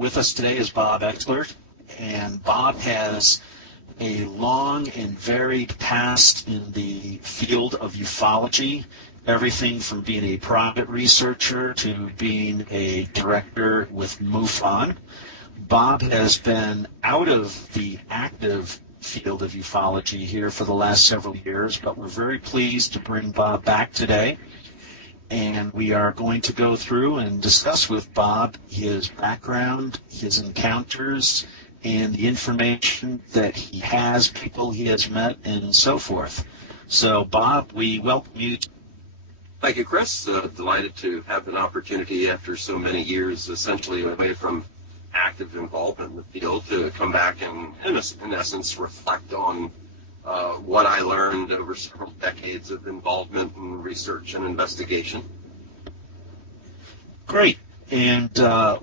With us today is Bob Oechsler, and Bob has a long and varied past in the field of ufology, everything from being a private researcher to being a director with MUFON. Bob has been out of the active field of ufology here for the last several years, but we're very pleased to bring Bob back today. And we are going to go through and discuss with Bob his background, his encounters, and the information that he has, people he has met, and so forth. So, Bob, we welcome you. Thank you, Chris. Delighted to have an opportunity after so many years, essentially away from active involvement in the field, to come back and, in essence, reflect on what I learned over several decades of involvement in research and investigation. Great. And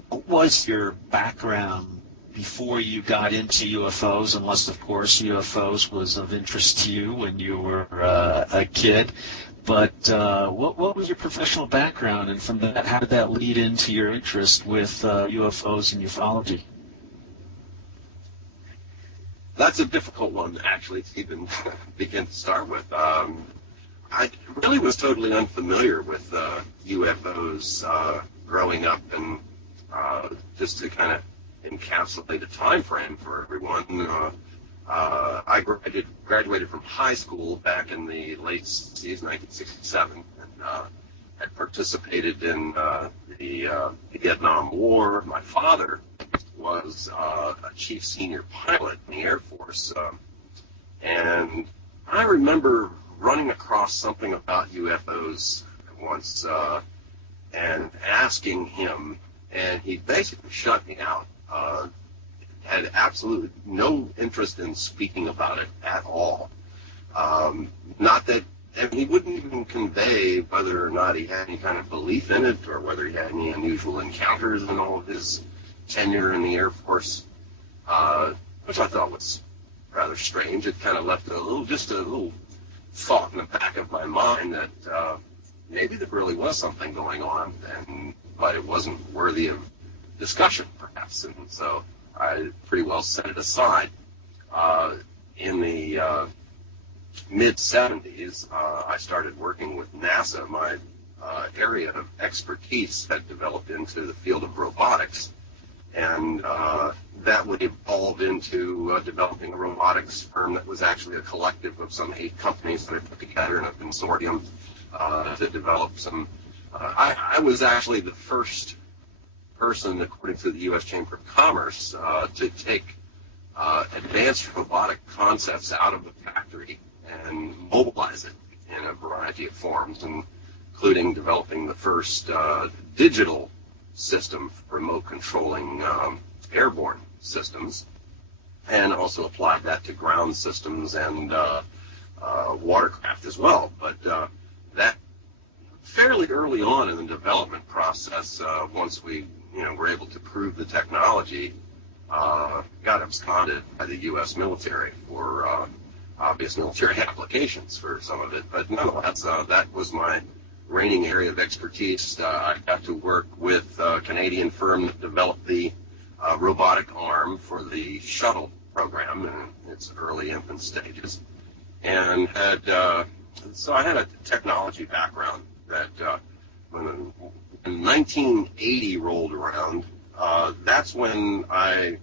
what was your background before you got into UFOs, unless, of course, UFOs was of interest to you when you were a kid? But what was your professional background, and from that, how did that lead into your interest with UFOs and ufology? That's a difficult one, actually, to even begin to start with. I really was totally unfamiliar with UFOs growing up, and just to kind of encapsulate a time frame for everyone, I graduated from high school back in the late 60s, 1967, and had participated in the Vietnam War. My father was a chief senior pilot in the Air Force, and I remember running across something about UFOs once and asking him, and he basically shut me out. Had absolutely no interest in speaking about it at all. Not that, and he wouldn't even convey whether or not he had any kind of belief in it, or whether he had any unusual encounters in all of his tenure in the Air Force, which I thought was rather strange. It kind of left just a little thought in the back of my mind that maybe there really was something going on, but it wasn't worthy of discussion, perhaps. And so I pretty well set it aside. In the mid-'70s, I started working with NASA. My area of expertise had developed into the field of robotics, and that would evolve into developing a robotics firm that was actually a collective of some 8 companies that I put together in a consortium to develop some. I was actually the first person, according to the U.S. Chamber of Commerce, to take advanced robotic concepts out of the factory and mobilize it in a variety of forms, including developing the first digital system for remote controlling airborne systems, and also applied that to ground systems and watercraft as well. But that fairly early on in the development process, once we were able to prove the technology, got absconded by the U.S. military for obvious military applications for some of it. But nonetheless, that was my reigning area of expertise. I got to work with a Canadian firm that developed the robotic arm for the shuttle program in its early infant stages, and so I had a technology background that when 1980 rolled around, that's when I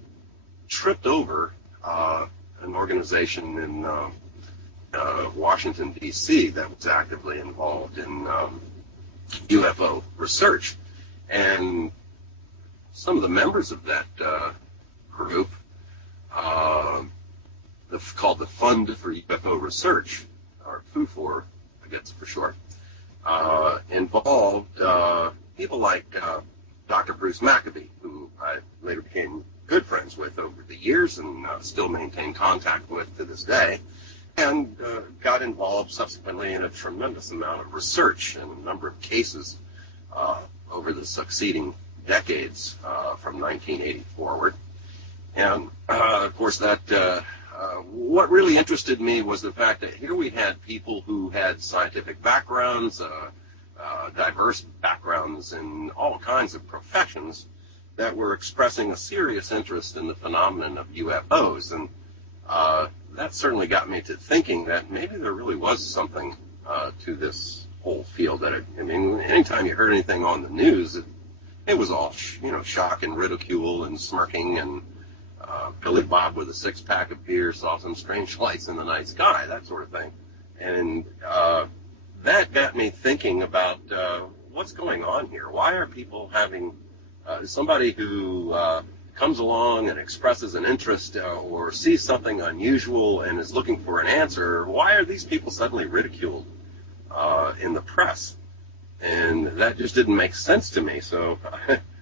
tripped over an organization in Washington, D.C. that was actively involved in UFO research. And some of the members of that group, called the Fund for UFO Research, or FUFOR, I guess for short, involved people like Dr. Bruce Maccabee, who I later became good friends with over the years and still maintain contact with to this day, and got involved subsequently in a tremendous amount of research and a number of cases over the succeeding decades from 1980 forward. And, of course, what really interested me was the fact that here we had people who had scientific backgrounds, diverse backgrounds in all kinds of professions, that were expressing a serious interest in the phenomenon of UFOs. And that certainly got me to thinking that maybe there really was something to this whole field. I mean, anytime you heard anything on the news, it was all, shock and ridicule and smirking and Billy Bob with a six-pack of beer saw some strange lights in the night sky, that sort of thing. And that got me thinking about what's going on here. Why are people having somebody who comes along and expresses an interest or sees something unusual and is looking for an answer, why are these people suddenly ridiculed in the press? And that just didn't make sense to me. So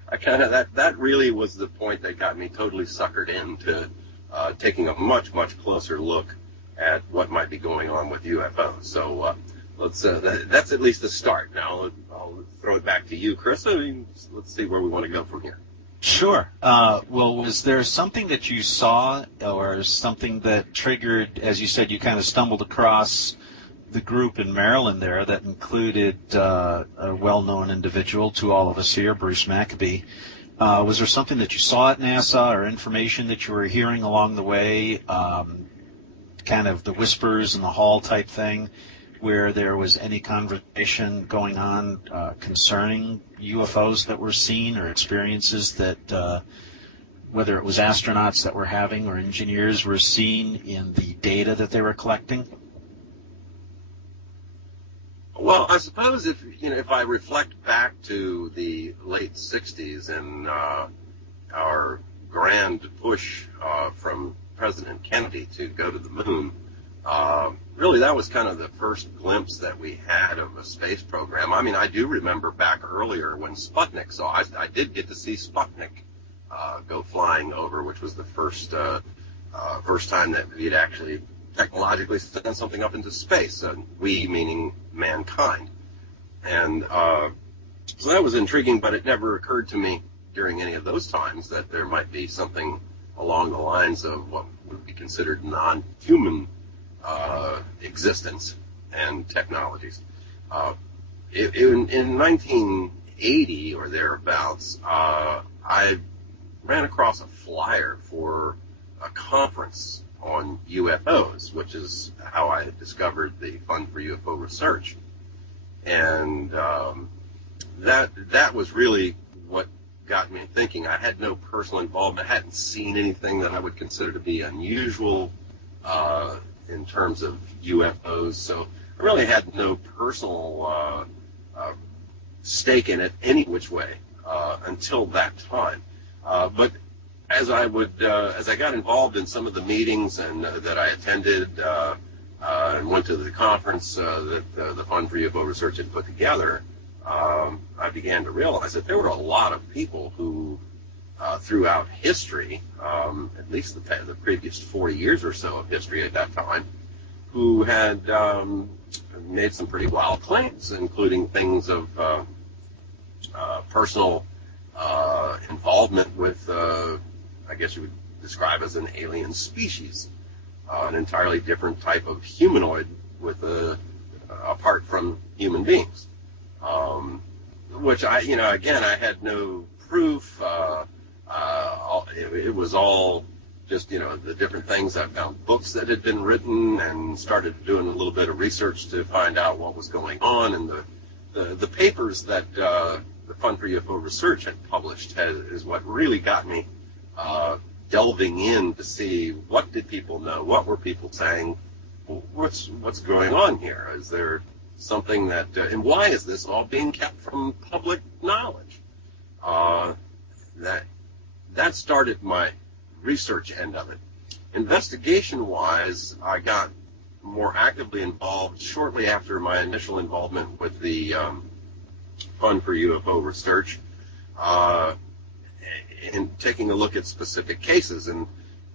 I kind of, that really was the point that got me totally suckered into taking a much, much closer look at what might be going on with UFOs. So that's at least a start. Now I'll throw it back to you, Chris. Let's see where we want to go from here. Sure. Well, was there something that you saw or something that triggered, as you said, you kind of stumbled across the group in Maryland there that included a well-known individual to all of us here, Bruce Maccabee. Was there something that you saw at NASA or information that you were hearing along the way, kind of the whispers in the hall type thing, where there was any conversation going on concerning UFOs that were seen or experiences that whether it was astronauts that were having or engineers were seeing in the data that they were collecting? Well, I suppose if I reflect back to the late 60s and our grand push from President Kennedy to go to the moon, really that was kind of the first glimpse that we had of a space program. I mean, I do remember back earlier when Sputnik, so I did get to see Sputnik go flying over, which was the first time that we'd actually technologically send something up into space, we meaning mankind. And so that was intriguing, but it never occurred to me during any of those times that there might be something along the lines of what would be considered non-human existence and technologies. In 1980 or thereabouts, I ran across a flyer for a conference on UFOs, which is how I had discovered the Fund for UFO Research. And that was really what got me thinking. I had no personal involvement. I hadn't seen anything that I would consider to be unusual in terms of UFOs, so I really had no personal stake in it any which way until that time. But as I got involved in some of the meetings and that I attended and went to the conference that the Fund for UFO Research had put together, I began to realize that there were a lot of people who, throughout history, at least the previous 40 years or so of history at that time, who had made some pretty wild claims, including things of personal involvement with, I guess you would describe as an alien species, an entirely different type of humanoid with apart from human beings, which I had no proof. It was all just, the different things. I found books that had been written and started doing a little bit of research to find out what was going on. And the papers that the Fund for UFO Research had published is what really got me delving in to see what did people know, what were people saying, what's going on here? Is there something that, and why is this all being kept from public knowledge? That started my research end of it. Investigation-wise, I got more actively involved shortly after my initial involvement with the Fund for UFO Research, in taking a look at specific cases. And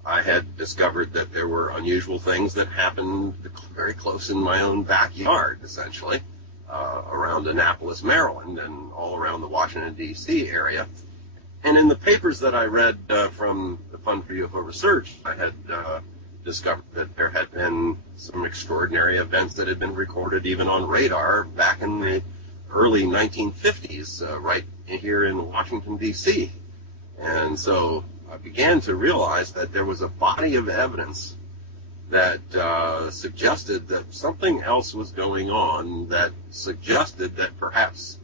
I had discovered that there were unusual things that happened very close in my own backyard, essentially, around Annapolis, Maryland, and all around the Washington, D.C. area. And in the papers that I read from the Fund for UFO Research, I had discovered that there had been some extraordinary events that had been recorded even on radar back in the early 1950s, right here in Washington, D.C. And so I began to realize that there was a body of evidence that suggested that something else was going on, that suggested that perhaps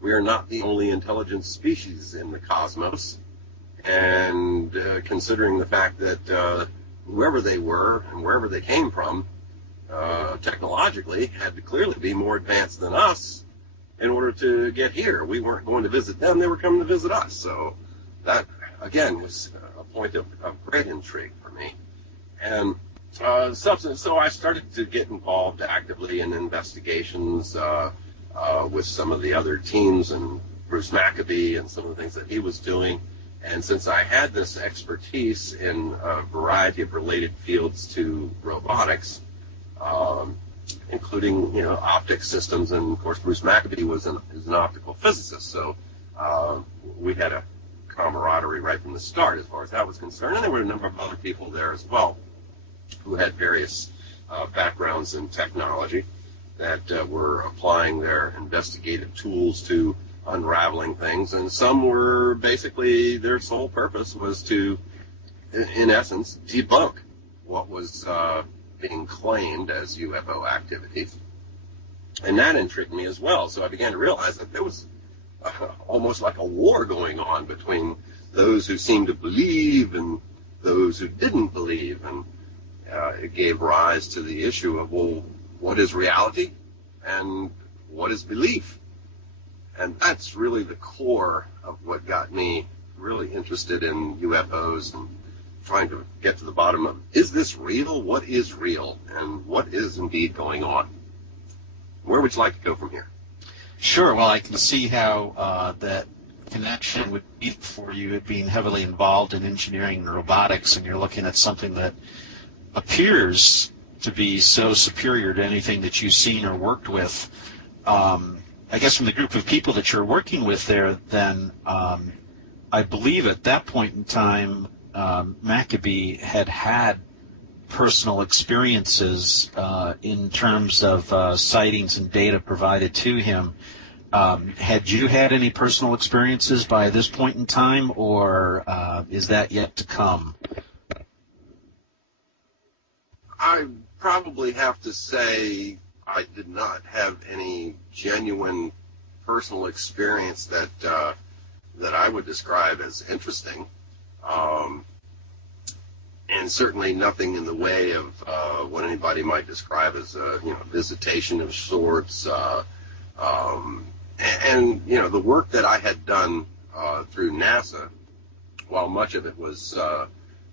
we are not the only intelligent species in the cosmos. And considering the fact that whoever they were and wherever they came from, technologically had to clearly be more advanced than us in order to get here. We weren't going to visit them, they were coming to visit us. So that, again, was a point of great intrigue for me. And so I started to get involved actively in investigations with some of the other teams and Bruce Maccabee and some of the things that he was doing. And since I had this expertise in a variety of related fields to robotics, including optics systems, and of course Bruce Maccabee is an optical physicist, so we had a camaraderie right from the start as far as that was concerned. And there were a number of other people there as well who had various backgrounds in technology that were applying their investigative tools to unraveling things, and some were basically, their sole purpose was to, in essence, debunk what was being claimed as UFO activities. And that intrigued me as well. So I began to realize that there was almost like a war going on between those who seemed to believe and those who didn't believe. And it gave rise to the issue of, well, what is reality and what is belief? And that's really the core of what got me really interested in UFOs and trying to get to the bottom of, is this real? What is real? And what is indeed going on? Where would you like to go from here? Sure. Well, I can see how that connection would be for you, being heavily involved in engineering and robotics, and you're looking at something that appears to be so superior to anything that you've seen or worked with. I guess from the group of people that you're working with there, then I believe at that point in time, Maccabee had personal experiences in terms of sightings and data provided to him. Had you had any personal experiences by this point in time, or is that yet to come? I probably have to say I did not have any genuine personal experience that I would describe as interesting, and certainly nothing in the way of what anybody might describe as a visitation of sorts. And the work that I had done through NASA, while much of it was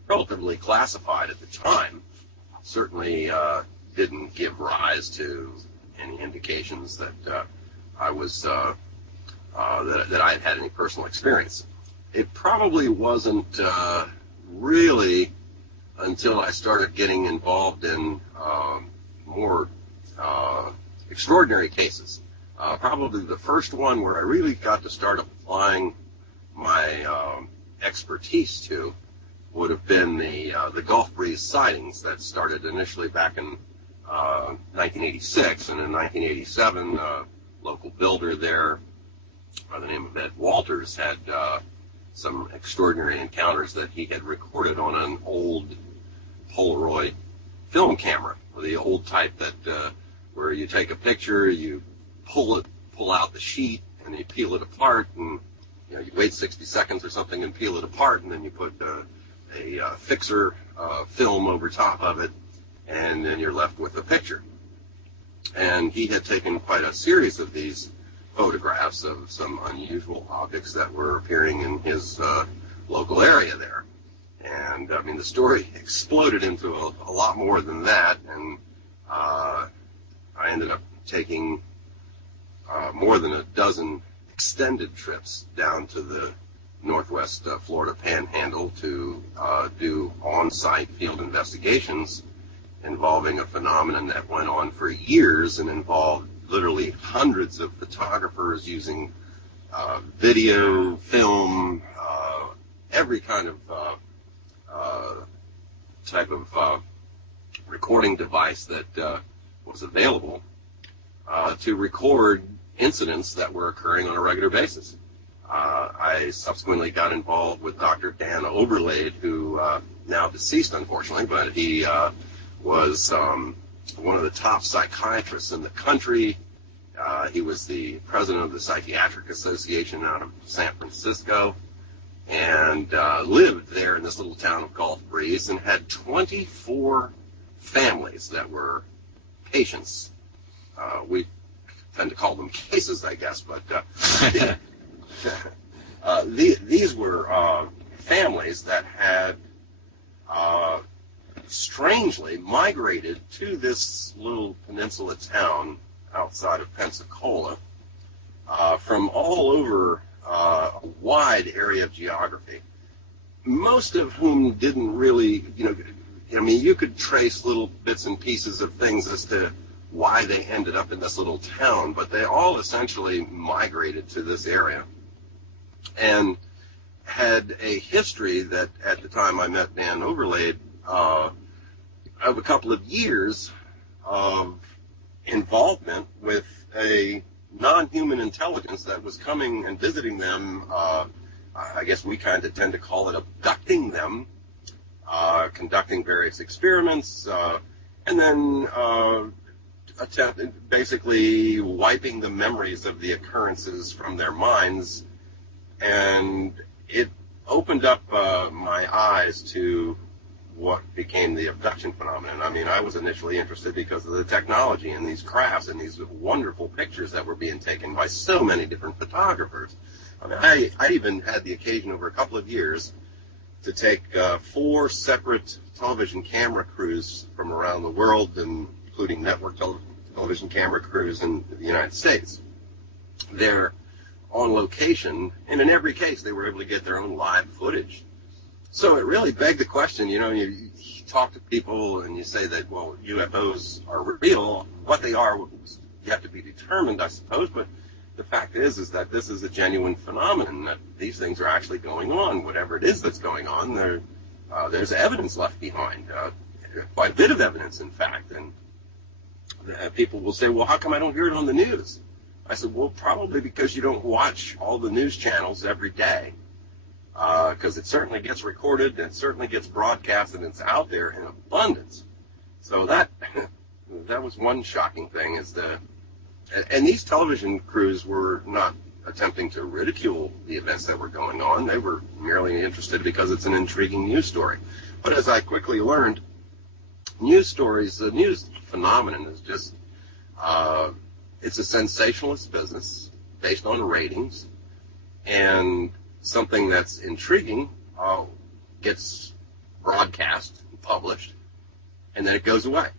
relatively classified at the time, certainly didn't give rise to any indications that I was that I had any personal experience. It probably wasn't really until I started getting involved in more extraordinary cases. Probably the first one where I really got to start applying my expertise to would have been the Gulf Breeze sightings that started initially back in 1986, and in 1987, a local builder there by the name of Ed Walters had some extraordinary encounters that he had recorded on an old Polaroid film camera, the old type that where you take a picture, you pull out the sheet, and you peel it apart, and you wait 60 seconds or something and peel it apart, and then you put a fixer film over top of it, and then you're left with a picture. And he had taken quite a series of these photographs of some unusual objects that were appearing in his local area there. And I mean, the story exploded into a lot more than that, and I ended up taking more than a dozen extended trips down to the Northwest Florida Panhandle to do on-site field investigations involving a phenomenon that went on for years and involved literally hundreds of photographers using video, film, every kind of type of recording device that was available to record incidents that were occurring on a regular basis. I subsequently got involved with Dr. Dan Oberlade, who now deceased, unfortunately, but he was one of the top psychiatrists in the country. He was the president of the Psychiatric Association out of San Francisco, and lived there in this little town of Gulf Breeze, and had 24 families that were patients. We tend to call them cases, I guess, but these were families that had strangely migrated to this little peninsula town outside of Pensacola from all over a wide area of geography, most of whom didn't really, I mean, you could trace little bits and pieces of things as to why they ended up in this little town, but they all essentially migrated to this area and had a history that at the time I met Dan Oberlade of a couple of years of involvement with a non-human intelligence that was coming and visiting them. I guess we kind of tend to call it abducting them, conducting various experiments, and then basically wiping the memories of the occurrences from their minds. And it opened up my eyes to what became the abduction phenomenon. I mean, I was initially interested because of the technology and these crafts and these wonderful pictures that were being taken by so many different photographers. I mean, I even had the occasion over a couple of years to take 4 separate television camera crews from around the world, including network television camera crews in the United States. They're on location, and in every case they were able to get their own live footage. So it really begged the question, you talk to people and you say that, well, UFOs are real. What they are, you have to be determined, I suppose, but the fact is that this is a genuine phenomenon, that these things are actually going on. Whatever it is that's going on, there's evidence left behind, quite a bit of evidence, in fact. And people will say, well, how come I don't hear it on the news? I said, well, probably because you don't watch all the news channels every day. Because it certainly gets recorded, and it certainly gets broadcast, and it's out there in abundance. So that was one shocking thing, and these television crews were not attempting to ridicule the events that were going on. They were merely interested because it's an intriguing news story. But as I quickly learned, news stories, the news phenomenon is just, it's a sensationalist business based on ratings, and something that's intriguing gets broadcast and published, and then it goes away.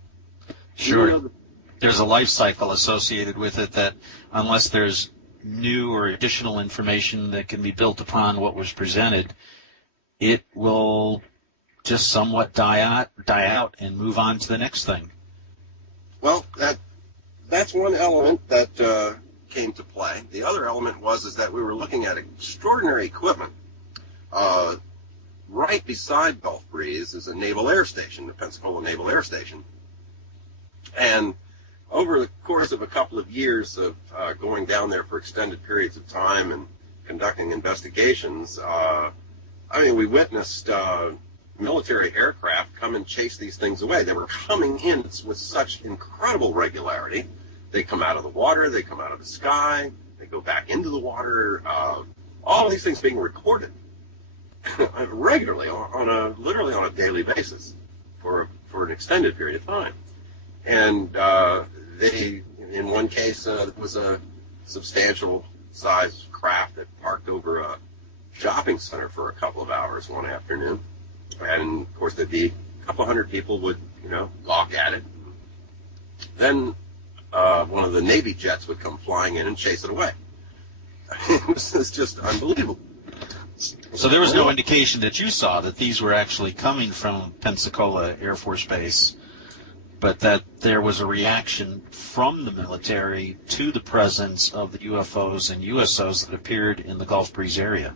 Sure. There's a life cycle associated with it that unless there's new or additional information that can be built upon what was presented, it will just somewhat die out and move on to the next thing. Well, that's one element that came to play. The other element is that we were looking at extraordinary equipment. Right beside Gulf Breeze is a naval air station, the Pensacola Naval Air Station. And over the course of a couple of years of going down there for extended periods of time and conducting investigations, we witnessed military aircraft come and chase these things away. They were coming in with such incredible regularity. They come out of the water, they come out of the sky, they go back into the water. All of these things being recorded regularly, literally on a daily basis for an extended period of time. And they, in one case, it was a substantial sized craft that parked over a shopping center for a couple of hours one afternoon. And of course, there'd be a couple hundred people would, gawk at it. Then one of the Navy jets would come flying in and chase it away. It was just unbelievable. So there was no indication that you saw that these were actually coming from Pensacola Air Force Base, but that there was a reaction from the military to the presence of the UFOs and USOs that appeared in the Gulf Breeze area.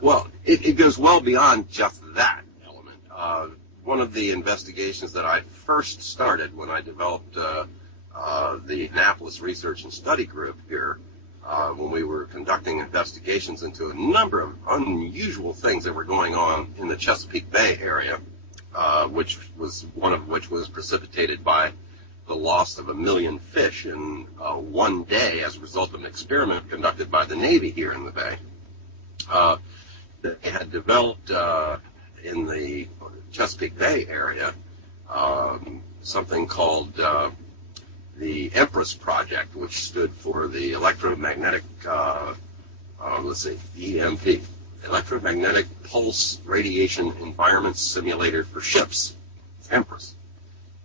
Well, it goes well beyond just that element. One of the investigations that I first started when I developed the Annapolis Research and Study Group here when we were conducting investigations into a number of unusual things that were going on in the Chesapeake Bay area, which was one of which was precipitated by the loss of 1 million fish in one day as a result of an experiment conducted by the Navy here in the Bay. They had developed in the Chesapeake Bay area something called the Empress Project, which stood for the electromagnetic, EMP, Electromagnetic Pulse Radiation Environment Simulator for Ships, Empress.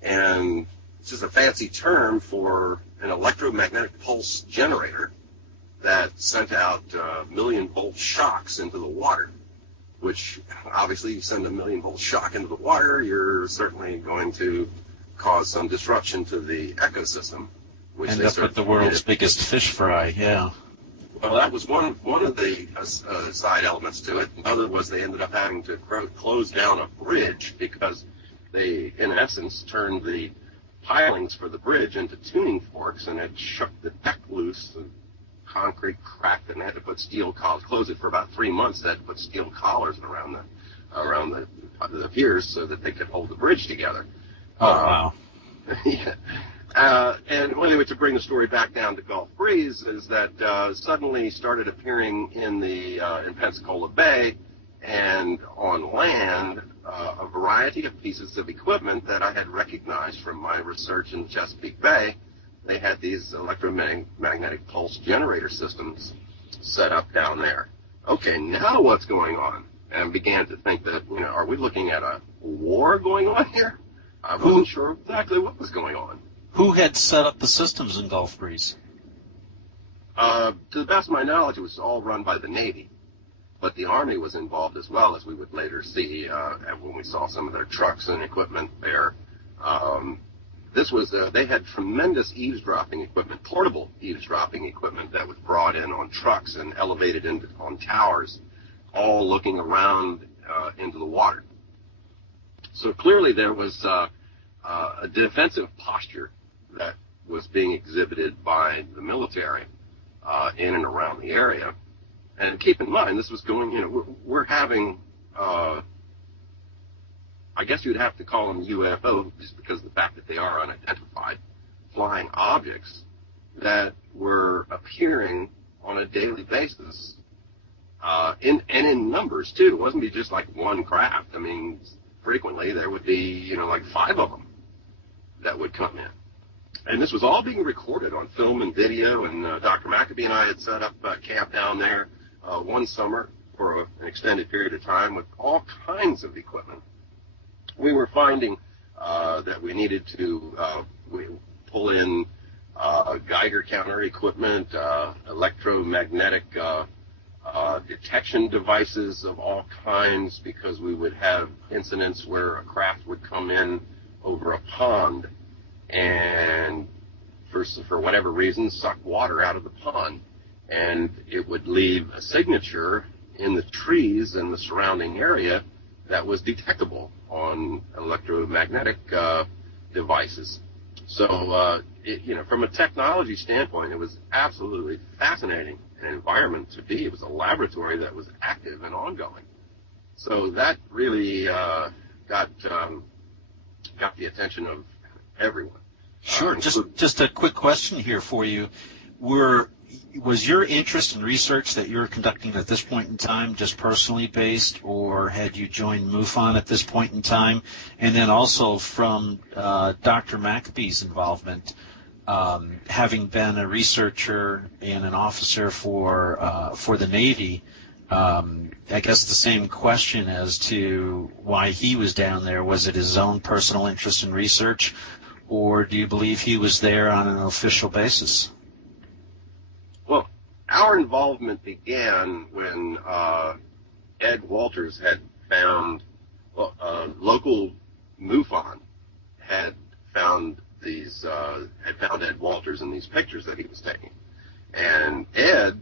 And it's just a fancy term for an electromagnetic pulse generator that sent out 1 million volt shocks into the water, which obviously you send a 1 million volt shock into the water, you're certainly going to cause some disruption to the ecosystem. Which End up with the world's biggest fish fry, yeah. Well, that was one of the side elements to it. Another was they ended up having to close down a bridge because they, in essence, turned the pilings for the bridge into tuning forks, and it shook the deck loose. The concrete cracked, and they had to put steel collars. Close it for about 3 months. They had to put steel collars around the piers so that they could hold the bridge together. Oh, wow. Yeah. And anyway, to bring the story back down to Gulf Breeze, is that suddenly started appearing in Pensacola Bay and on land a variety of pieces of equipment that I had recognized from my research in Chesapeake Bay. They had these electromagnetic pulse generator systems set up down there. Okay, now what's going on? And began to think that, are we looking at a war going on here? I wasn't sure exactly what was going on. Who had set up the systems in Gulf Breeze? To the best of my knowledge, it was all run by the Navy. But the Army was involved as well, as we would later see when we saw some of their trucks and equipment there. They had tremendous eavesdropping equipment, portable eavesdropping equipment that was brought in on trucks and elevated on towers, all looking around into the water. So clearly there was a defensive posture that was being exhibited by the military in and around the area. And keep in mind, this was going, we're having, I guess you'd have to call them UFO just because of the fact that they are unidentified flying objects that were appearing on a daily basis, and in numbers too. It wasn't just like one craft. I mean, frequently there would be, like 5 of them that would come in. And this was all being recorded on film and video, and Dr. Maccabee and I had set up camp down there one summer for an extended period of time with all kinds of equipment. We were finding that we needed to pull in Geiger counter equipment, electromagnetic detection devices of all kinds, because we would have incidents where a craft would come in over a pond and for whatever reason suck water out of the pond, and it would leave a signature in the trees in the surrounding area that was detectable on electromagnetic devices. So from a technology standpoint, it was absolutely fascinating an environment to be. It was a laboratory that was active and ongoing. So that really got the attention of everyone. Sure. Just a quick question here for you. Was your interest in research that you're conducting at this point in time just personally based, or had you joined MUFON at this point in time? And then also from Dr. Maccabee's involvement, having been a researcher and an officer for the Navy, I guess the same question as to why he was down there. Was it his own personal interest in research, or do you believe he was there on an official basis? Well, our involvement began when Ed Walters had found, local MUFON had found Ed Walters in these pictures that he was taking. And Ed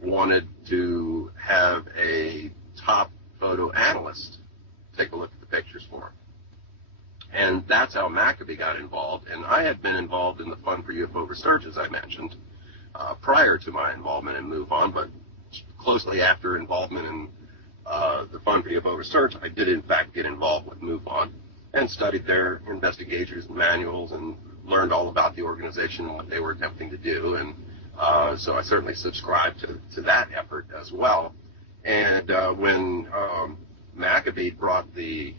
wanted to have a top photo analyst take a look at the pictures for him. And that's how Maccabee got involved. And I had been involved in the Fund for UFO Research, as I mentioned, prior to my involvement in MoveOn, but closely after involvement in the Fund for UFO Research, I did in fact get involved with MoveOn and studied their investigators and manuals and learned all about the organization and what they were attempting to do. And so I certainly subscribed to that effort as well. And when Maccabee brought the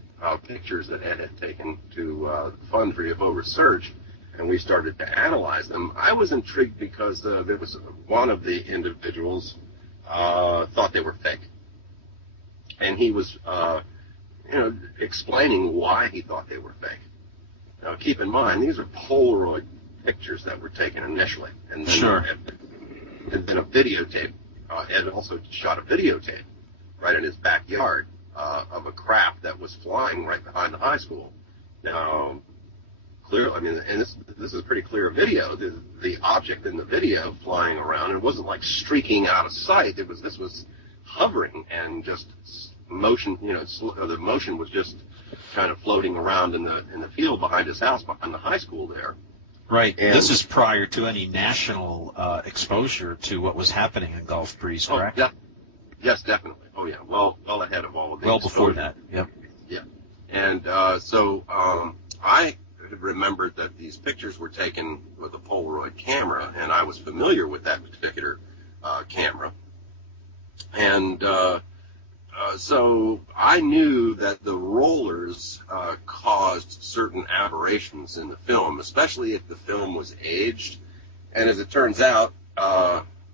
pictures that Ed had taken to the Fund for UFO Research, and we started to analyze them, I was intrigued because there was one of the individuals thought they were fake. And he was, explaining why he thought they were fake. Now, keep in mind, these are Polaroid pictures that were taken initially. And then, sure. And then a videotape. Ed also shot a videotape right in his backyard of a craft that was flying right behind the high school. Now, clearly, I mean, and this is a pretty clear video. The object in the video flying around, it wasn't like streaking out of sight. This was hovering and just motion. The motion was just kind of floating around in the field behind his house, behind the high school there. Right. And this is prior to any national exposure to what was happening in Gulf Breeze, correct? Yes, definitely. Oh, yeah. Well ahead of all of these. Well before that. Yep. Yeah. And so I remembered that these pictures were taken with a Polaroid camera, and I was familiar with that particular camera. And so I knew that the rollers caused certain aberrations in the film, especially if the film was aged. And as it turns out,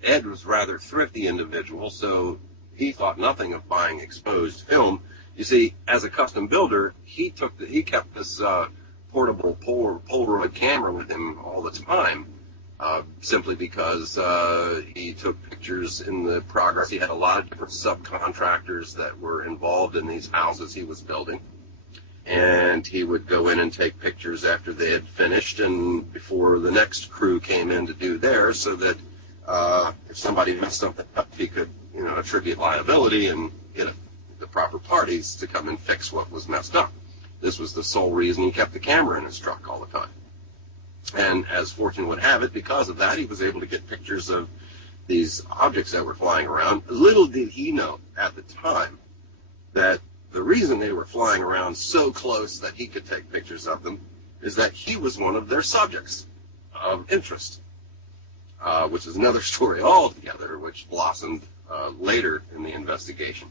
Ed was a rather thrifty individual, so he thought nothing of buying exposed film. You see, as a custom builder, he kept this portable Polaroid camera with him all the time, simply because he took pictures in the progress. He had a lot of different subcontractors that were involved in these houses he was building, and he would go in and take pictures after they had finished and before the next crew came in to do theirs, so that if somebody messed something up, he could attribute liability and get the proper parties to come and fix what was messed up. This was the sole reason he kept the camera in his truck all the time. And as fortune would have it, because of that, he was able to get pictures of these objects that were flying around. Little did he know at the time that the reason they were flying around so close that he could take pictures of them is that he was one of their subjects of interest, which is another story altogether, which blossomed later in the investigation.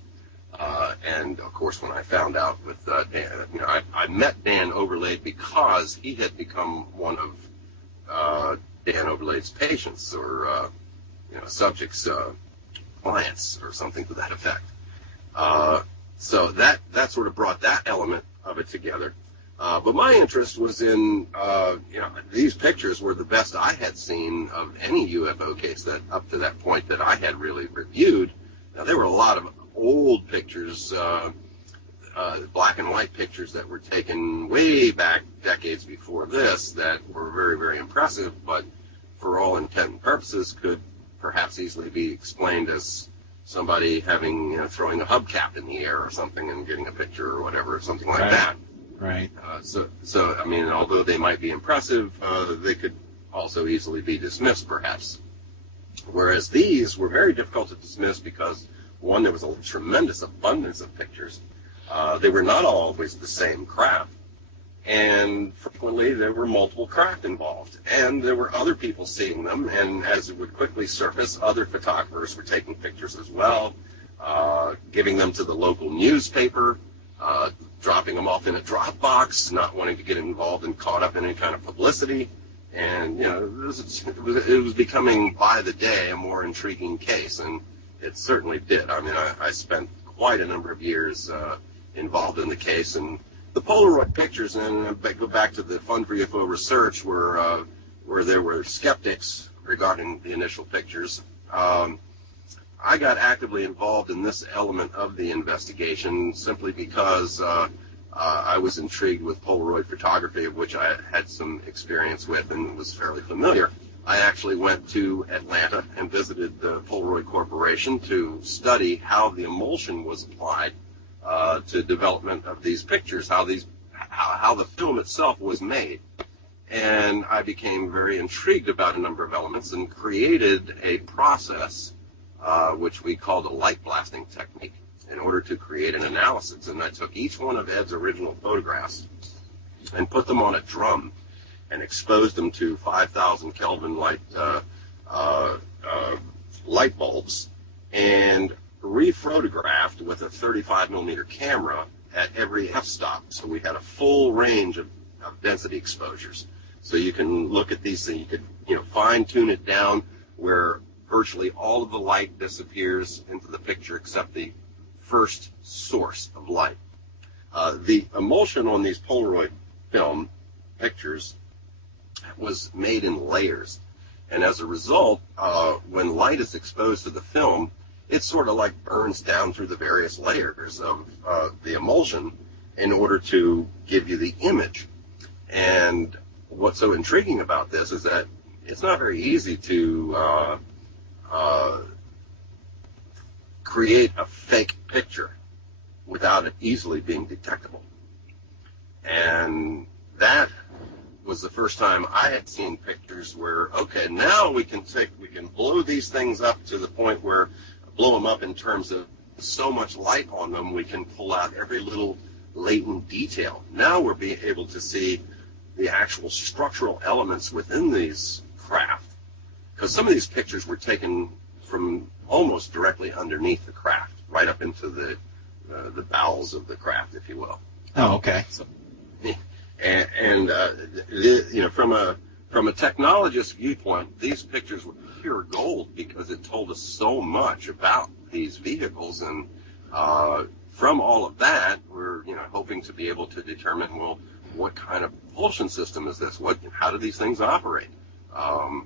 And of course, when I found out with Dan, I met Dan Overlade because he had become one of Dan Overlade's patients or subjects, clients, or something to that effect. So that sort of brought that element of it together. But my interest was in, these pictures were the best I had seen of any UFO case that up to that point that I had really reviewed. Now, there were a lot of old pictures, black and white pictures that were taken way back decades before this that were very, very impressive, but for all intent and purposes could perhaps easily be explained as somebody having, throwing a hubcap in the air or something and getting a picture or whatever, something like that. Right. So I mean, although they might be impressive, they could also easily be dismissed, perhaps. Whereas these were very difficult to dismiss because, one, there was a tremendous abundance of pictures. They were not always the same craft, and frequently there were multiple craft involved, and there were other people seeing them, and as it would quickly surface, other photographers were taking pictures as well, giving them to the local newspaper, dropping them off in a drop box, not wanting to get involved and caught up in any kind of publicity. And, it was becoming, by the day, a more intriguing case, and it certainly did. I mean, I spent quite a number of years involved in the case, and the Polaroid pictures, and I go back to the Fund for UFO Research, where there were skeptics regarding the initial pictures. I got actively involved in this element of the investigation simply because I was intrigued with Polaroid photography, of which I had some experience with and was fairly familiar. I actually went to Atlanta and visited the Polaroid Corporation to study how the emulsion was applied to development of these pictures, how the film itself was made. And I became very intrigued about a number of elements and created a process which we called a light blasting technique in order to create an analysis. And I took each one of Ed's original photographs and put them on a drum and exposed them to 5,000 Kelvin light bulbs and rephotographed with a 35 millimeter camera at every f-stop. So we had a full range of density exposures. So you can look at these things, you could fine-tune it down where virtually all of the light disappears into the picture except the first source of light. The emulsion on these Polaroid film pictures was made in layers. And as a result, when light is exposed to the film, it sort of like burns down through the various layers of the emulsion in order to give you the image. And what's so intriguing about this is that it's not very easy to create a fake picture without it easily being detectable. And that was the first time I had seen pictures where, okay, now we can blow these things up to the point where, blow them up in terms of so much light on them, we can pull out every little latent detail. Now we're being able to see the actual structural elements within these craft. Because some of these pictures were taken from almost directly underneath the craft, right up into the bowels of the craft, if you will. Oh, okay. So, from a technologist's viewpoint, these pictures were pure gold because it told us so much about these vehicles, and from all of that, we're hoping to be able to determine, well, what kind of propulsion system is this? How do these things operate? All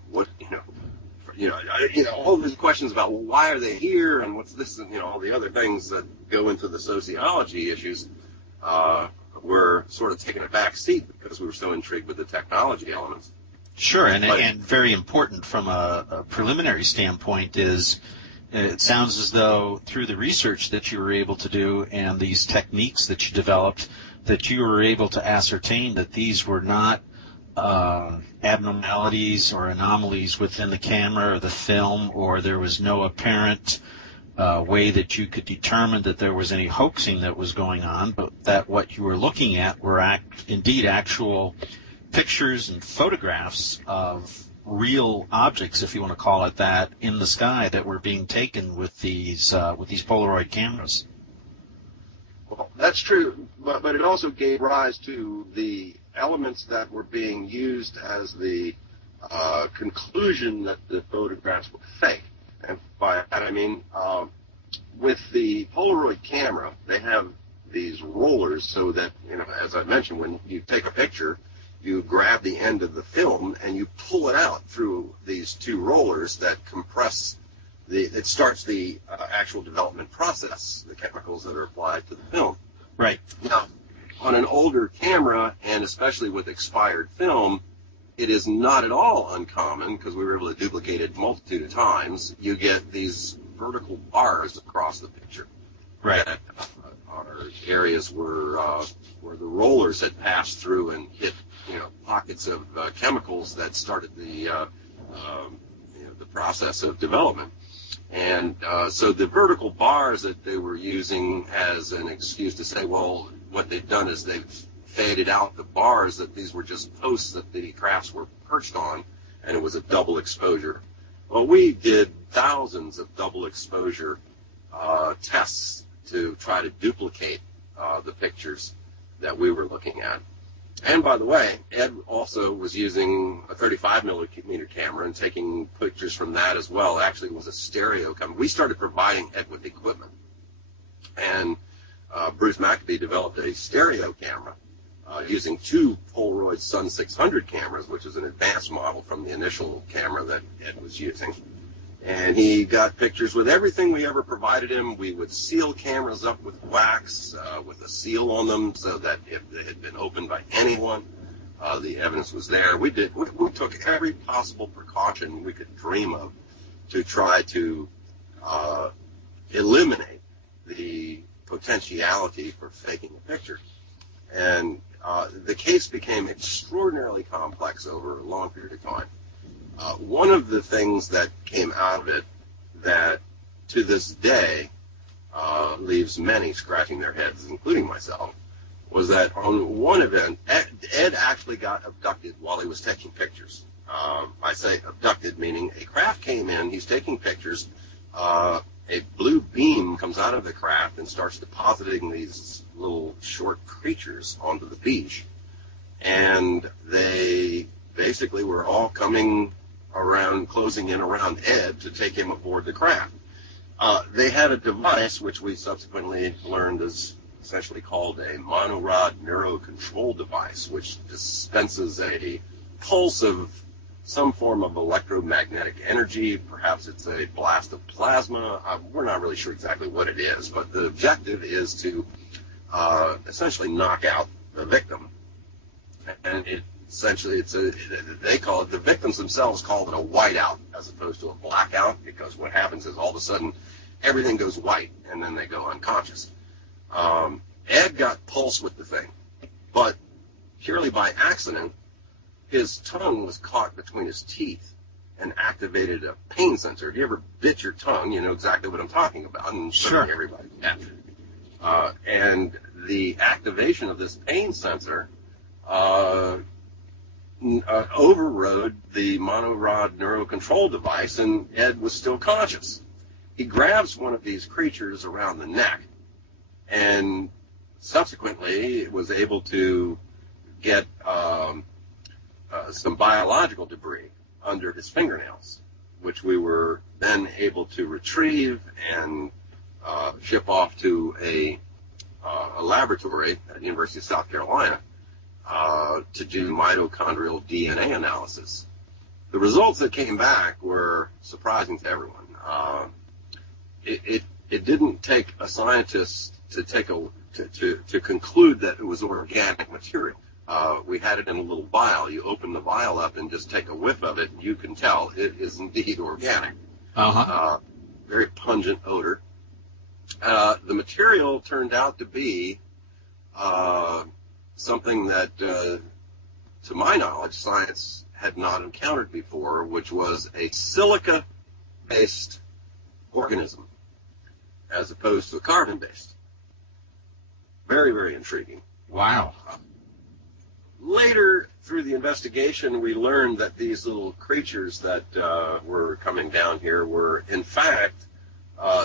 these questions about, well, why are they here and what's this, and all the other things that go into the sociology issues were sort of taking a back seat because we were so intrigued with the technology elements. Sure, and very important from a preliminary standpoint is it sounds as though through the research that you were able to do and these techniques that you developed, that you were able to ascertain that these were not abnormalities or anomalies within the camera or the film, or there was no apparent way that you could determine that there was any hoaxing that was going on, but that what you were looking at were indeed actual pictures and photographs of real objects, if you want to call it that, in the sky that were being taken with these Polaroid cameras. Well, that's true, but it also gave rise to the elements that were being used as the conclusion that the photographs were fake. And by that I mean, with the Polaroid camera, they have these rollers so that, as I mentioned, when you take a picture, you grab the end of the film and you pull it out through these two rollers that compress it starts the actual development process, the chemicals that are applied to the film. Right. Now, on an older camera, and especially with expired film, it is not at all uncommon, because we were able to duplicate it a multitude of times. You get these vertical bars across the picture. Right. That are areas where the rollers had passed through and hit, pockets of chemicals that started the process of development. And so the vertical bars that they were using as an excuse to say, well, what they've done is they've faded out the bars, that these were just posts that the crafts were perched on, and it was a double exposure. Well, we did thousands of double exposure tests to try to duplicate the pictures that we were looking at. And by the way, Ed also was using a 35 millimeter camera and taking pictures from that as well. Actually, it was a stereo camera. We started providing Ed with equipment. And Bruce Maccabee developed a stereo camera using two Polaroid Sun 600 cameras, which is an advanced model from the initial camera that Ed was using. And he got pictures with everything we ever provided him. We would seal cameras up with wax, with a seal on them, so that if they had been opened by anyone, the evidence was there. We took every possible precaution we could dream of to try to eliminate the potentiality for faking a picture. And the case became extraordinarily complex over a long period of time. One of the things that came out of it that to this day leaves many scratching their heads, including myself, was that on one event, Ed actually got abducted while he was taking pictures. I say abducted, meaning a craft came in, he's taking pictures, a blue beam comes out of the craft and starts depositing these little short creatures onto the beach. And they basically were all coming around, closing in around Ed to take him aboard the craft. They had a device which we subsequently learned is essentially called a monorod neurocontrol device, which dispenses a pulse of some form of electromagnetic energy. Perhaps it's a blast of plasma. We're not really sure exactly what it is, but the objective is to essentially knock out the victim. And they call it, the victims themselves call it a whiteout as opposed to a blackout, because what happens is all of a sudden everything goes white and then they go unconscious. Ed got pulse with the thing, but purely by accident, his tongue was caught between his teeth and activated a pain sensor. If you ever bit your tongue, you know exactly what I'm talking about, and certainly everybody has. And the activation of this pain sensor overrode the monorod neurocontrol device, and Ed was still conscious. He grabs one of these creatures around the neck, and subsequently was able to get some biological debris under his fingernails, which we were then able to retrieve and ship off to a laboratory at the University of South Carolina to do mitochondrial DNA analysis. The results that came back were surprising to everyone. It didn't take a scientist to conclude that it was organic material. We had it in a little vial. You open the vial up and just take a whiff of it, and you can tell it is indeed organic. Very pungent odor. The material turned out to be something that, to my knowledge, science had not encountered before, which was a silica-based organism as opposed to a carbon-based. Very, very intriguing. Wow. Later, through the investigation, we learned that these little creatures that were coming down here were, in fact,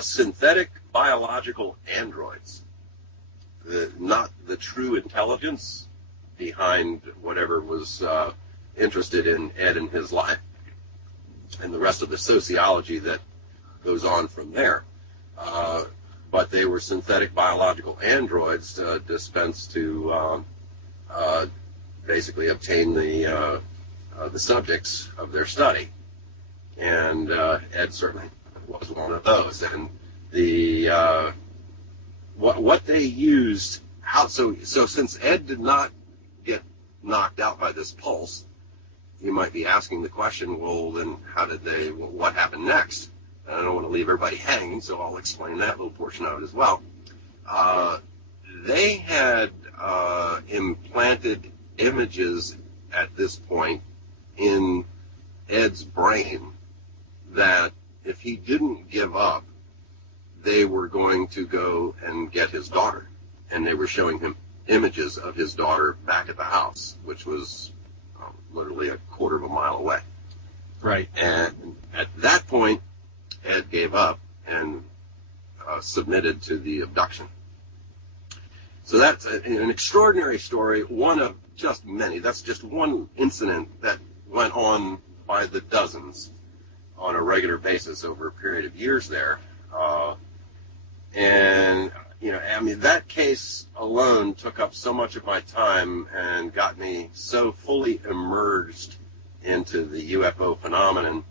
synthetic biological androids. Not the true intelligence behind whatever was interested in Ed and his life, and the rest of the sociology that goes on from there. But they were synthetic biological androids dispensed to basically obtain the subjects of their study, and Ed certainly was one of those. And the what they used, so since Ed did not get knocked out by this pulse, you might be asking the question, well, then what happened next? And I don't want to leave everybody hanging, so I'll explain that little portion of it as well. They had implanted images at this point in Ed's brain that if he didn't give up, they were going to go and get his daughter. And they were showing him images of his daughter back at the house, which was literally a quarter of a mile away. Right. And at that point, Ed gave up and submitted to the abduction. So that's an extraordinary story, one of just many. That's just one incident that went on by the dozens on a regular basis over a period of years there. And, I mean, that case alone took up so much of my time and got me so fully immersed into the UFO phenomenon,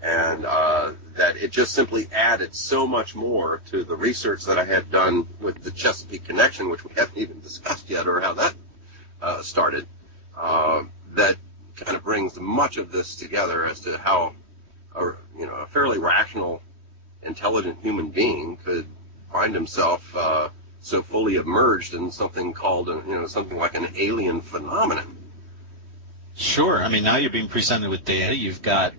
and that it just simply added so much more to the research that I had done with the Chesapeake Connection, which we haven't even discussed yet, or how that started, that kind of brings much of this together as to how a fairly rational, intelligent human being could find himself so fully immersed in something called, something like an alien phenomenon. Sure. I mean, now you're being presented with data. You've got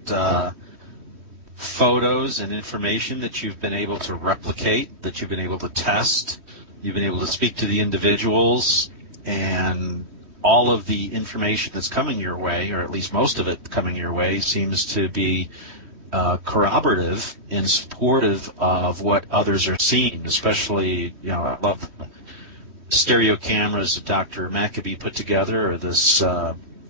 photos and information that you've been able to replicate, that you've been able to test. You've been able to speak to the individuals, and all of the information that's coming your way, or at least most of it coming your way, seems to be corroborative and supportive of what others are seeing. Especially, I love the stereo cameras that Dr. Maccabee put together, or this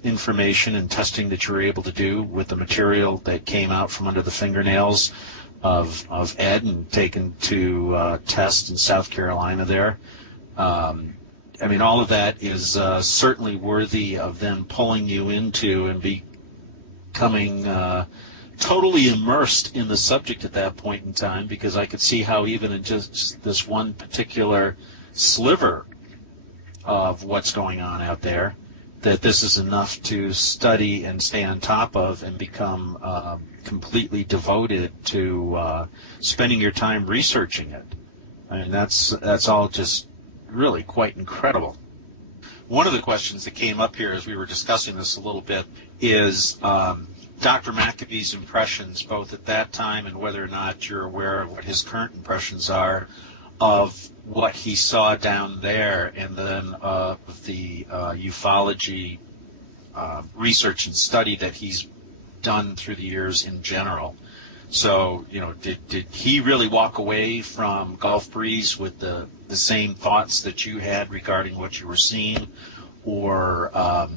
information and testing that you were able to do with the material that came out from under the fingernails of Ed and taken to test in South Carolina there. I mean, all of that is certainly worthy of them pulling you into and becoming totally immersed in the subject at that point in time, because I could see how even in just this one particular sliver of what's going on out there, that this is enough to study and stay on top of and become completely devoted to spending your time researching it. I mean, that's all just really quite incredible. One of the questions that came up here as we were discussing this a little bit is Dr. Maccabee's impressions, both at that time and whether or not you're aware of what his current impressions are of what he saw down there, and then of the ufology research and study that he's done through the years in general. So, did he really walk away from Gulf Breeze with the same thoughts that you had regarding what you were seeing, or are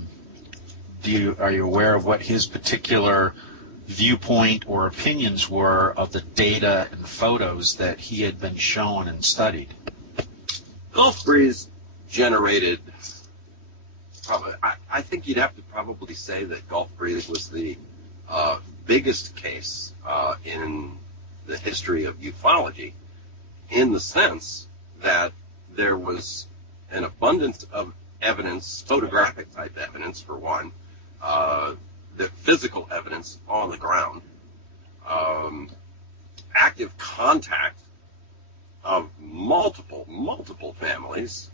you aware of what his particular viewpoint or opinions were of the data and photos that he had been shown and studied? Gulf Breeze generated, I think you'd have to probably say that Gulf Breeze was the biggest case in the history of ufology, in the sense that there was an abundance of evidence, photographic type evidence for one, the physical evidence on the ground, active contact of multiple families,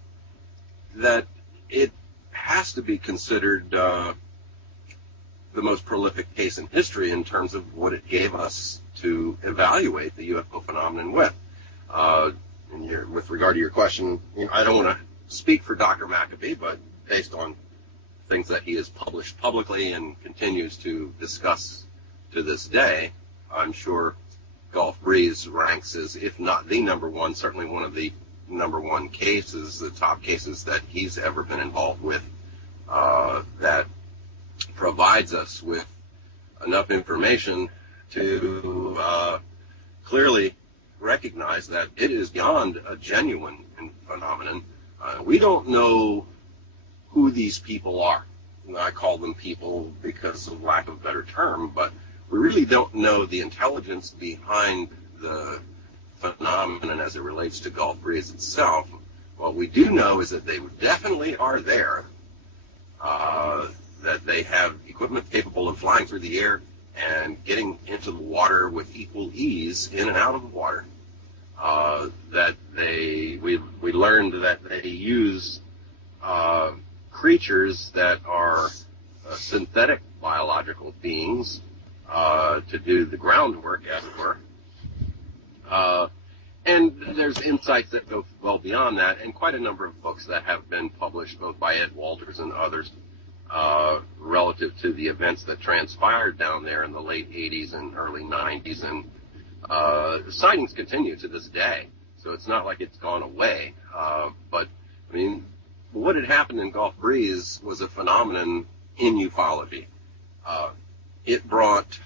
that it has to be considered the most prolific case in history in terms of what it gave us to evaluate the UFO phenomenon with. With regard to your question, I don't want to speak for Dr. Maccabee, but based on things that he has published publicly and continues to discuss to this day, I'm sure Gulf Breeze ranks as, if not the number one, certainly one of the number one cases, the top cases that he's ever been involved with, that provides us with enough information to clearly recognize that it is beyond a genuine phenomenon. We don't know who these people are. I call them people because of lack of a better term, but we really don't know the intelligence behind the phenomenon as it relates to Gulf Breeze itself. What we do know is that they definitely are there, that they have equipment capable of flying through the air and getting into the water with equal ease in and out of the water. That we learned that they use creatures that are synthetic biological beings to do the groundwork, as it were. And there's insights that go well beyond that, and quite a number of books that have been published, both by Ed Walters and others, relative to the events that transpired down there in the late 80s and early 90s. And sightings continue to this day, so it's not like it's gone away. But, I mean, what had happened in Gulf Breeze was a phenomenon in ufology. It brought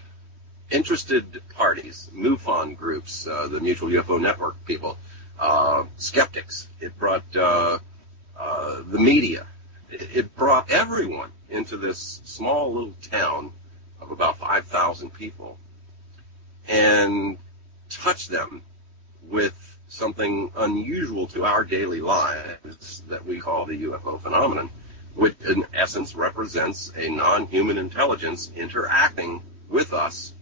interested parties, MUFON groups, the Mutual UFO Network people, skeptics. It brought the media. It brought everyone into this small little town of about 5,000 people and touched them with something unusual to our daily lives that we call the UFO phenomenon, which in essence represents a non-human intelligence interacting with us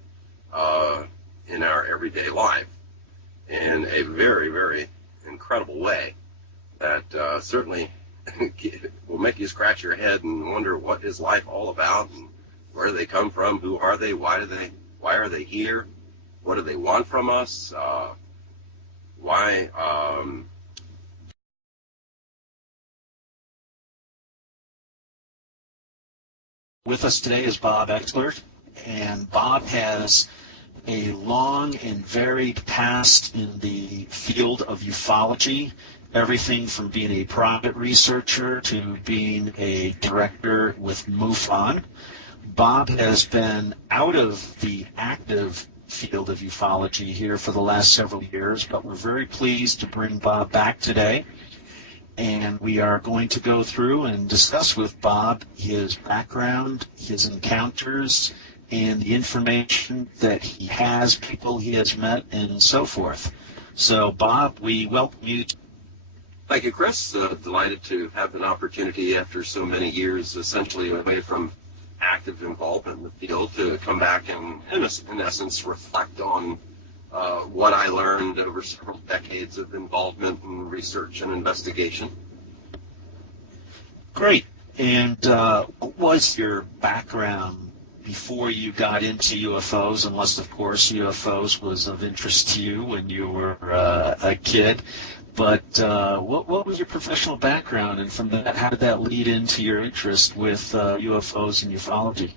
in our everyday life in a very, very incredible way. that certainly will make you scratch your head and wonder what is life all about and where do they come from, who are they, why are they here, what do they want from us, why. With us today is Bob Oechsler, and Bob has a long and varied past in the field of ufology, everything from being a private researcher to being a director with MUFON. Bob has been out of the active field of ufology here for the last several years, but we're very pleased to bring Bob back today. And we are going to go through and discuss with Bob his background, his encounters, and the information that he has, people he has met, and so forth. So, Bob, we welcome you. Thank you, Chris. Delighted to have an opportunity after so many years, essentially away from active involvement in the field, to come back and, in essence, reflect on what I learned over several decades of involvement in research and investigation. Great. And what was your background before you got into UFOs, unless, of course, UFOs was of interest to you when you were a kid? But what was your professional background, and from that, how did that lead into your interest with UFOs and ufology?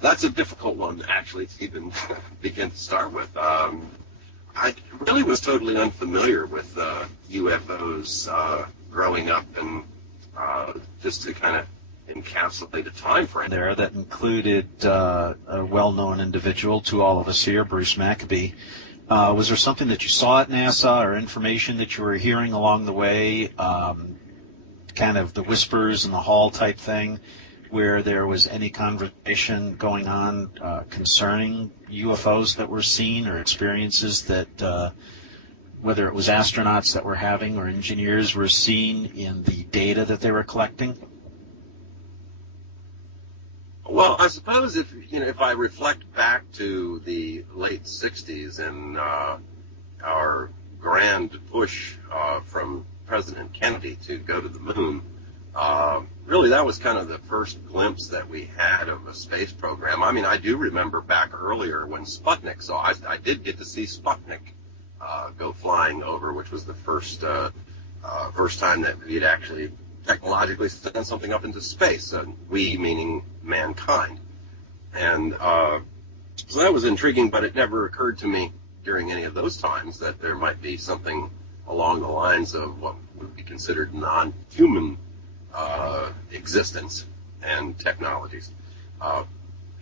That's a difficult one, actually, to even begin to start with. I really was totally unfamiliar with UFOs growing up, and just to kind of encapsulate a time frame there that included a well-known individual to all of us here, Bruce Maccabee. Was there something that you saw at NASA or information that you were hearing along the way, kind of the whispers in the hall type thing, where there was any conversation going on concerning UFOs that were seen, or experiences that, whether it was astronauts that were having or engineers were seeing in the data that they were collecting? Well, I suppose if I reflect back to the late 60s and our grand push from President Kennedy to go to the moon, really that was kind of the first glimpse that we had of a space program. I mean, I do remember back earlier when Sputnik, so I did get to see Sputnik go flying over, which was the first time that we'd actually technologically send something up into space, we meaning mankind. And so that was intriguing, but it never occurred to me during any of those times that there might be something along the lines of what would be considered non-human existence and technologies.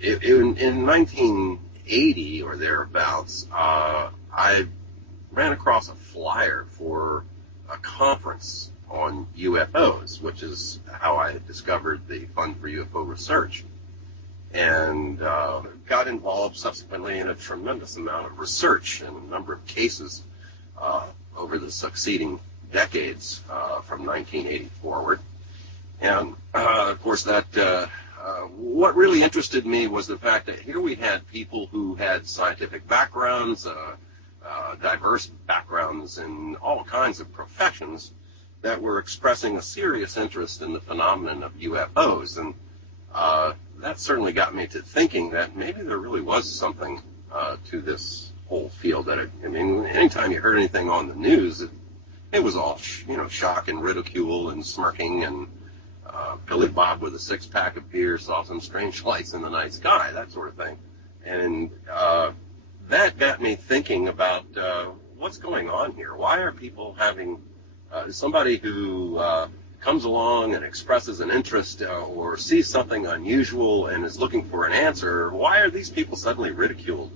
In 1980 or thereabouts, I ran across a flyer for a conference on UFOs, which is how I had discovered the Fund for UFO Research, and got involved subsequently in a tremendous amount of research and a number of cases over the succeeding decades from 1980 forward. And of course, what really interested me was the fact that here we had people who had scientific backgrounds, diverse backgrounds in all kinds of professions, that were expressing a serious interest in the phenomenon of UFOs. And that certainly got me to thinking that maybe there really was something to this whole field. I mean, anytime you heard anything on the news, it was all shock and ridicule and smirking, and Billy Bob with a six-pack of beer saw some strange lights in the night sky, that sort of thing. And that got me thinking about what's going on here. Why are people having somebody who comes along and expresses an interest or sees something unusual and is looking for an answer, why are these people suddenly ridiculed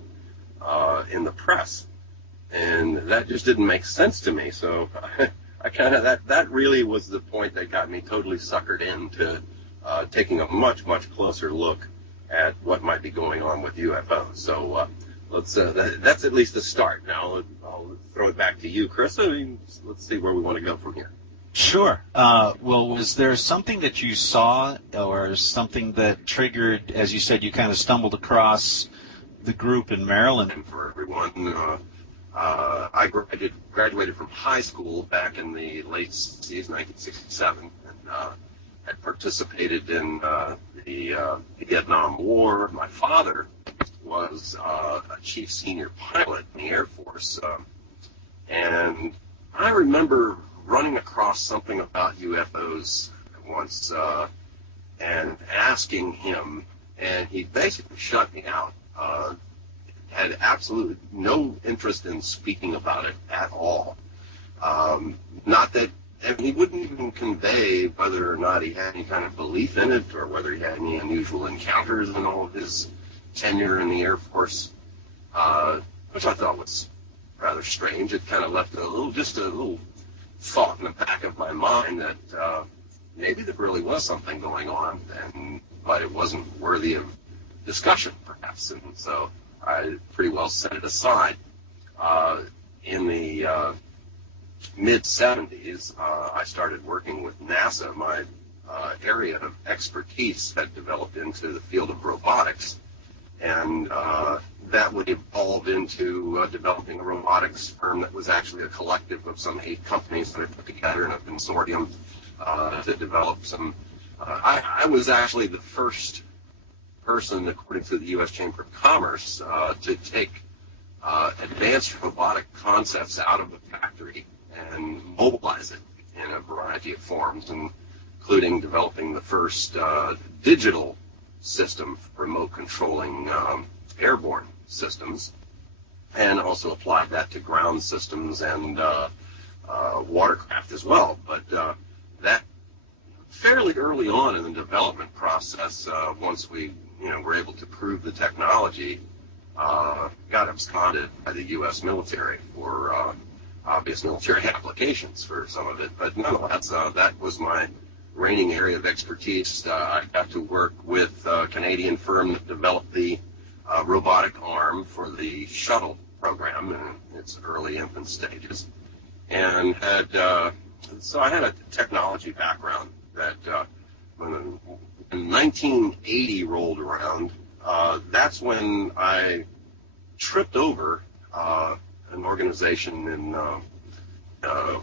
in the press? And that just didn't make sense to me. So I kind of, that really was the point that got me totally suckered into taking a much, much closer look at what might be going on with UFOs. So that's at least a start. Now I'll throw it back to you, Chris. I mean, let's see where we want to go from here. Sure. Well, was there something that you saw or something that triggered, as you said, you kind of stumbled across the group in Maryland? And for everyone, I graduated from high school back in the late 60s, 1967, and had participated in the Vietnam War. My father was a chief senior pilot in the Air Force, and I remember running across something about UFOs once and asking him, and he basically shut me out. Had absolutely no interest in speaking about it at all. Not that, and he wouldn't even convey whether or not he had any kind of belief in it or whether he had any unusual encounters in all of his tenure in the Air Force, which I thought was rather strange. It kind of left just a little thought in the back of my mind that maybe there really was something going on, but it wasn't worthy of discussion, perhaps. And so I pretty well set it aside. In the mid-'70s, I started working with NASA. My area of expertise had developed into the field of robotics, and that would evolve into developing a robotics firm that was actually a collective of some 8 companies that I put together in a consortium to develop some. I was actually the first person, according to the U.S. Chamber of Commerce, to take advanced robotic concepts out of the factory and mobilize it in a variety of forms, including developing the first digital system for remote controlling airborne systems, and also applied that to ground systems and watercraft as well. But that fairly early on in the development process, once we were able to prove the technology, got absconded by the U.S. military for obvious military applications for some of it. But nonetheless, that was my reigning area of expertise. I got to work with a Canadian firm that developed the robotic arm for the shuttle program in its early infant stages, and so I had a technology background that when 1980 rolled around, that's when I tripped over an organization in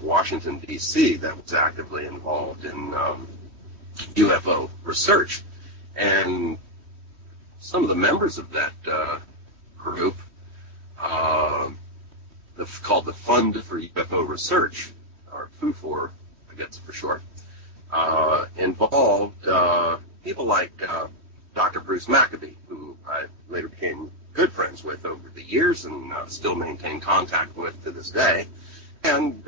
Washington, D.C. that was actively involved in UFO research. And some of the members of that group, called the Fund for UFO Research, or FUFOR, I guess for short, involved people like Dr. Bruce Maccabee, who I later became good friends with over the years and still maintain contact with to this day, and